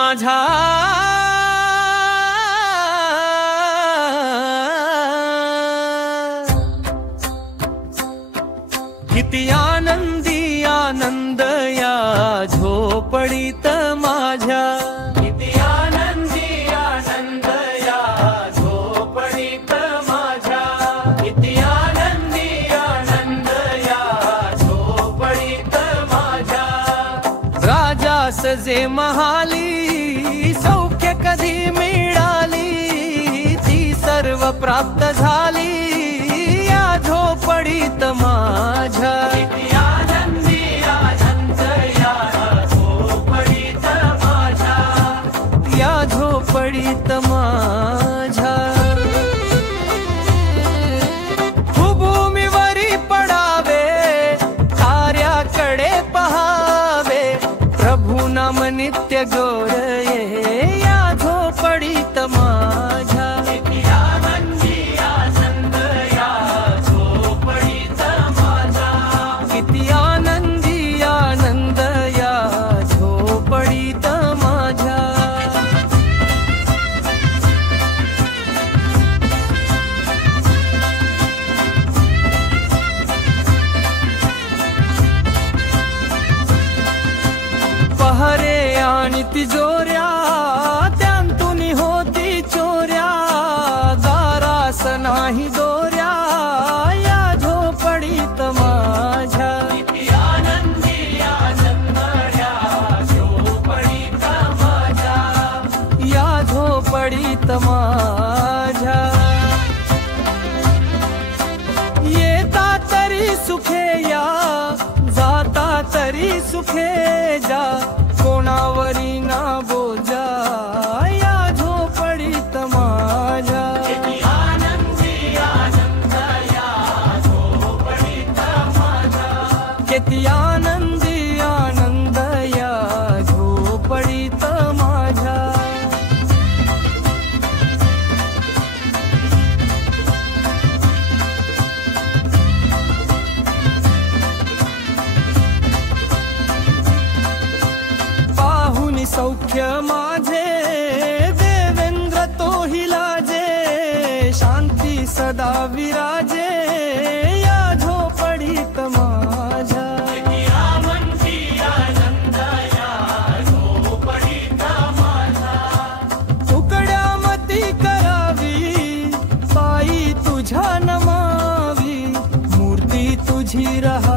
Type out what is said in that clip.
माझा किती आनंदी आनंद या झोपडीत माझ्या, किती आनंदी आनंद या झोपडीत माझ्या, किती आनंदी आनंद या झोपडीत माझ्या। राजा सजे महाली सौख्य कधी मिळाली, ती सर्व प्राप्त झाली या झोपडीत माझ्या। किती आनंदी आनंद या झोपडीत माझ्या, या झोपडीत माझ्या। भूभूमीवरी पडावे ताऱ्याकडे पहावे, प्रभू नाम नित्य गौरये या झोपडीत माझ्या। किती आनंदी आनंद या झोपडीत माझ्या, किती आनंदी आनंद या झोपडीत माझ्या। पहरे आणि तिजोऱ्या त्यांतून होती चोऱ्या, दारास नाही दोऱ्या या झोपडीत माझ्या। किती आनंदी आनंद या झोपडीत माझ्या, या झोपडीत माझ्या। येता तरी सुखे या, जाता तरी सुखे जा, कोणावरी ना बोजा या झोपडीत माझ्या। किती आनंदी आनंद या झोपडीत माझ्या, किती आनंदी आनंद या झोपडीत माझ्या। सौख्य माझे देवेंद्र तोही लाजे, शांती सदा विराजे या झोपडीत माझ्या। किती आनंदी आनंद या झोपडीत माझ्या, तुकड्या मती करावी पायी तुझ्या नमावी, मूर्ती तुझी रहा